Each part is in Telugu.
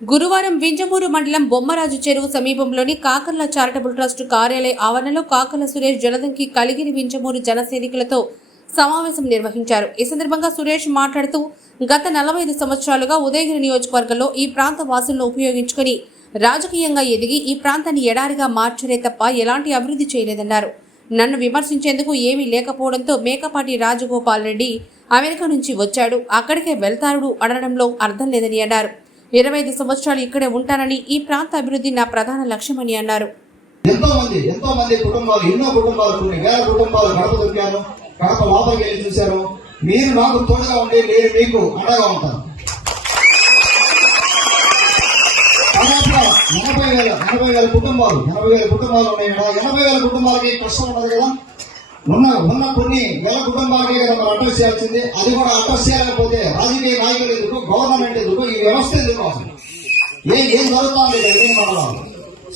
గురువారం వింజమూరు మండలం బొమ్మరాజు చెరువు సమీపంలోని కాకర్ల చారిటబుల్ ట్రస్ట్ కార్యాలయ ఆవరణలో కాకర్ల సురేష్ జలదంకి కలిగిరి వింజమూరు జనసైనికులతో సమావేశం నిర్వహించారు. ఈ సందర్భంగా సురేష్ మాట్లాడుతూ గత నలభై ఐదు సంవత్సరాలుగా ఉదయగిరి నియోజకవర్గంలో ఈ ప్రాంత వాసులను ఉపయోగించుకొని రాజకీయంగా ఎదిగి ఈ ప్రాంతాన్ని ఎడారిగా మార్చరే తప్ప ఎలాంటి అభివృద్ధి చేయలేదన్నారు. నన్ను విమర్శించేందుకు ఏమీ లేకపోవడంతో మేకపాటి రాజగోపాల్ రెడ్డి అమెరికా నుంచి వచ్చాడు. అక్కడికే వెళ్తాడు అనడంలో అర్థం లేదని అన్నారు. ఇరవై ఐదు సంవత్సరాలు ఇక్కడే ఉంటానని ఈ ప్రాంత అభివృద్ధి నా ప్రధాన లక్ష్యమని అన్నారు. ఎంతో మంది ఎంతో మంది కుటుంబాలు ఎన్నో కుటుంబాలు కొన్ని వేల కుటుంబాలు గడప దొరికాను గడప లోపలికి వెళ్ళి చూశారు మీరు నాకు తోడుగా ఉండి నేను మీకు అండగా ఉంటాను. ఎనభై వేల ఎనభై వేల కుటుంబాలు ఎనభై వేల కుటుంబాలు ఉన్నాయి కదా ఎనభై వేల కుటుంబాలకి కష్టం ఉన్నది కదా? ఉన్న ఉన్న కొన్ని వేల కుటుంబాలకి కదా మనం అడ్రస్ చేయాల్సింది అది కూడా అడ్రస్ చేయలేకపోతే రాజకీయ నాయకులు గవర్నమెంట్ ఎందుకు ఈ వ్యవస్థ ఎందుకు అసలు ఏం ఏం జరుగుతుంది నిర్మాణంలో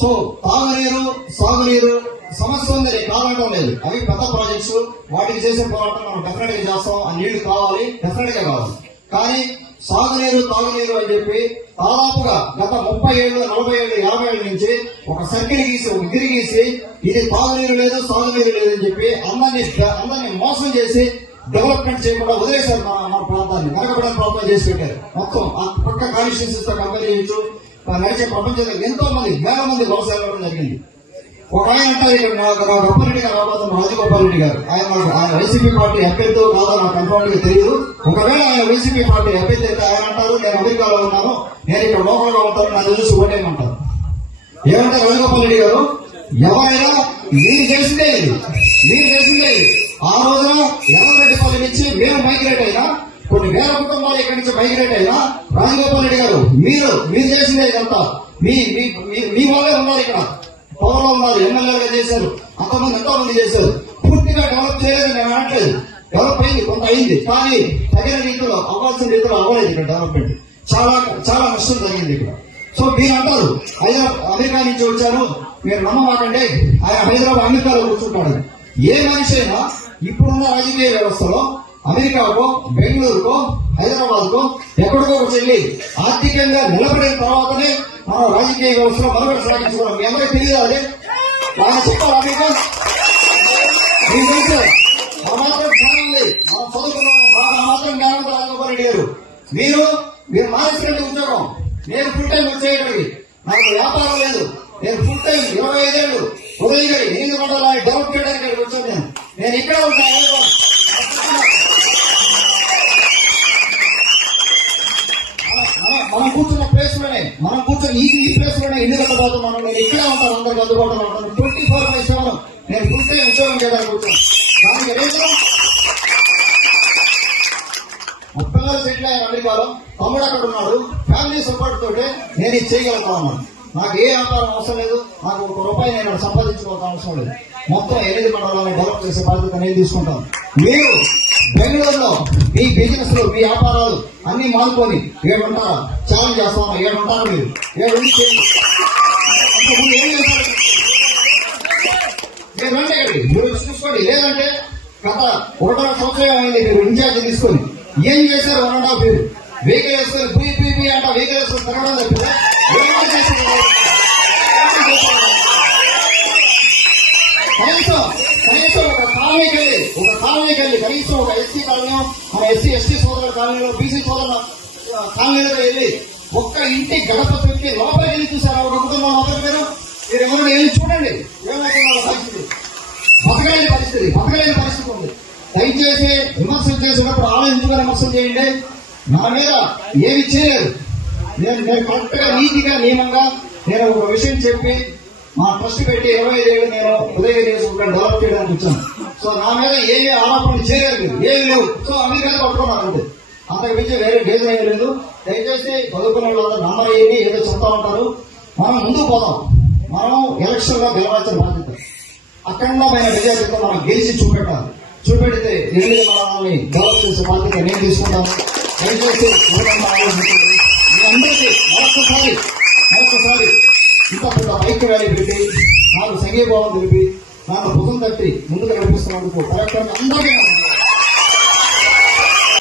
సో తాగునీరు సాగునీరు సమస్య ఉంది కావడం లేదు. అవి పెద్ద ప్రాజెక్ట్స్ వాటికి చేసే పోరాటం మనం డెఫినెట్గా చేస్తాం. ఆ నీళ్ళు కావాలి డెఫినెట్గా కావాలి. కానీ సాగునీరు తాగునీరు అని చెప్పి దాదాపుగా గత ముప్పై ఏళ్ళు నలభై ఏళ్ళు యాభై ఏళ్ళ నుంచి ఒక సర్కిల్ గీసి ఒక గిరి గీసి ఇది తాగునీరు లేదు సాగునీరు లేదు అని చెప్పి అందరినీ అందరినీ మోసం చేసి డెవలప్మెంట్ చేయకుండా వదిలేశారు మన మన ప్రాంతాన్ని. వెనకబడిన ప్రాంతం చేసి పెట్టారు. మొత్తం ఆ పక్క కాన్స్టిట్యూన్సీస్తో కంపేర్ చేయొచ్చు. నడిచే ప్రపంచంలో ఎంతో మంది వేల మంది వ్యవసాయం వెళ్ళడం జరిగింది. ఒక ఆయన అంటారు ఇక్కడ నాకు నాకు అప్పారెడ్డి గారు రాబోతున్న రాజగోపాల్ రెడ్డి గారు. ఆయన నాకు ఆయన వైసీపీ పార్టీ అభ్యర్థి కాదో నాకు కన్ఫర్మ్గా తెలియదు. ఒకవేళ ఆయన వైసీపీ పార్టీ అభ్యర్థి అయితే ఆయన అంటారు నేను అమెరికాలో ఉన్నాను నేను ఇక్కడ లోకల్లో ఉంటాను నన్ను చూసి ఓటేయమంటారు ఏమంటారు రాజగోపాల్ రెడ్డి గారు? ఎవరైనా మీరు తెలిసిందే ఇది. మీరు తెలిసిందే ఇది. ఆ రోజున ఎర్రరెడ్డిపల్లి నుంచి మేము మైగ్రేట్ అయినా కొన్ని వేల కుటుంబాలు ఇక్కడి నుంచి మైగ్రేట్ అయినా రాజగోపాల్ రెడ్డి గారు మీరు మీరు చేసిందే ఇదంతా. మీ మీ మీ- వాళ్ళే ఉన్నారు ఇక్కడ. పవర్లో ఉన్నారు ఎమ్మెల్యేగా చేశారు. అంతమంది ఎంతో మంది చేశారు. పూర్తిగా డెవలప్ చేయలేదు నేను అనట్లేదు. డెవలప్ అయింది కొంత అయింది. కానీ తగిన రీతిలో అవ్వాల్సిన రీతిలో అవ్వలేదు ఇక్కడ డెవలప్మెంట్ చాలా చాలా నష్టం జరిగింది ఇక్కడ. సో మీరు అంటారు హైదరాబాద్ అమెరికా నుంచి వచ్చారు. మీరు నమ్మమాకండి. ఆయన హైదరాబాద్ అమెరికాలో కూర్చుంటాడు ఏ మనిషి అయినా ఇప్పుడున్న రాజకీయ వ్యవస్థలో అమెరికాకో బెంగళూరుకో హైదరాబాద్కో ఎక్కడికో ఒకటి వెళ్ళి ఆర్థికంగా నిలబడిన తర్వాతనే మనం రాజకీయ వ్యవస్థలో మనుగడ సాగించుకోవడం. మీ అందరికీ తెలియాలి అదే? చెప్పాలి చెప్పాలా మీకు? మీకు తెలుసు? ఆ మాత్రం జ్ఞానం ఉంది మనం చదువుకున్నాం మాకు ఆ మాత్రం జ్ఞానం రాజగోపాల్ రెడ్డి గారు మీరు మీరు మానేసినట్టు ఉద్యోగం. నేను ఫుల్ టైం వచ్చేయడానికి నాకు వ్యాపారం లేదు. నేను ఫుల్ టైం ఇరవై ఐదేళ్ళు ఉదయం నీళ్ళు మండలాన్ని డెవలప్ చేయడానికి వచ్చాను నేను. నేను ఇక్కడ ఉంటాను మనం కూర్చున్న ప్లేస్లోనే మనం కూర్చున్న ఈ ఈ ప్లేస్లోనే ఎన్ని మనం. నేను ఇక్కడే ఉంటాను అందరికి అందుబాటులో ఉంటాను ట్వంటీ ఫోర్ బై సెవెన్ నేను ఫుల్ ఉద్యోగం చేయడానికి కూర్చున్నాను దానికి రీజన్ మా సెటిల్ అయ్యారు అమెరికాలో. తమ్ముడు అక్కడ ఉన్నాడు. ఫ్యామిలీ సపోర్ట్ తోటి నేను ఇది చేయగలుగుతాను నాకు ఏ వ్యాపారం అవసరం లేదు. నాకు ఒక రూపాయి నేను సంపాదించుకోవాల్సిన అవసరం లేదు. మొత్తం ఎనిమిది మండలాలను డెవలప్ చేసే బాధ్యత నేను తీసుకుంటాను. మీరు బెంగళూరులో మీ బిజినెస్లో మీ వ్యాపారాలు అన్ని మానుకొని ఏడుంటారా ఛాలెంజ్ చేస్తాను ఏడుంటారు మీరు ఏడు మీరు రండి ఇక్కడికి. మీరు చూసుకోండి. లేదంటే గత ఒకటో సంవత్సరం అయింది మీరు ఇన్ఛార్జ్ తీసుకొని. ఏం చేశారు? One and half year. Vehicle వేసుకొని పీ పీ పీ అంట వెహికల్ వేసుకొని తిరగడం తప్పితే ఏమీ చేశారు? ఏమీ చేశారు? కనీసం కనీసం ఒక కాలనీకి వెళ్ళి ఒక కాలనీకి వెళ్ళి కనీసం ఒక ఎస్సీ కాలనీ మన ఎస్సీ ఎస్టీ సోదరుల కాలనీలో బీసీ సోదరుల కాలనీలో వెళ్ళి ఒక్క ఇంటి గడప పెట్టి లోపలికి వెళ్ళి చూసారు ఒక కుటుంబం లోపలికి మీరు మీరు ఎవరైనా వెళ్ళి చూడండి. ఏమవుతుంది పరిస్థితి? బతకలేని పరిస్థితి. బతకలేని పరిస్థితి ఉంది. దయచేసి విమర్శలు చేసినప్పుడు ఆలోచించుకుని విమర్శలు చేయండి? నా మీద ఏమి చేయలేదు. నేను నేను కరెక్ట్గా నీతిగా నియమంగా నేను ఒక విషయం చెప్పి మా ట్రస్ట్ పెట్టి ఇరవై ఐదేళ్ళు నేను ఉదయం చేసుకుంటాను డెవలప్ చేయడానికి వచ్చాను. సో నా మీద ఏమి ఆరోపణలు చేయలేదు. మీరు. ఏమి లేవు. సో అందుకే పట్టుకున్నారు అంతే అంతకు మించి వేరే డేజ్ లేదు. దయచేసి చదువుకునే వాళ్ళ నంబర్ ఏమి ఏదో చెప్తా ఉంటారు. మనం ముందుకు పోదాం మనం ఎలక్షన్లో గెలవాల్సిన బాధ్యత. అఖండమైన విజయాలతో మనం గెలిచి చూపెట్టాలి. చూపెడితే ఎనిమిది మనల్ని డెవలప్ చేసే బాధ్యత నేను తీసుకుంటాను. దయచేసి మీ అందరికీ మరొకసారి మరొకసారి ఇంత పెద్ద బైక్ ర్యాలీ పెట్టి నాకు సంఘీభావం తెలిపి నాకు భుజం తట్టి ముందుకు నడిపిస్తున్నందుకు కలెక్టర్ అందరికీ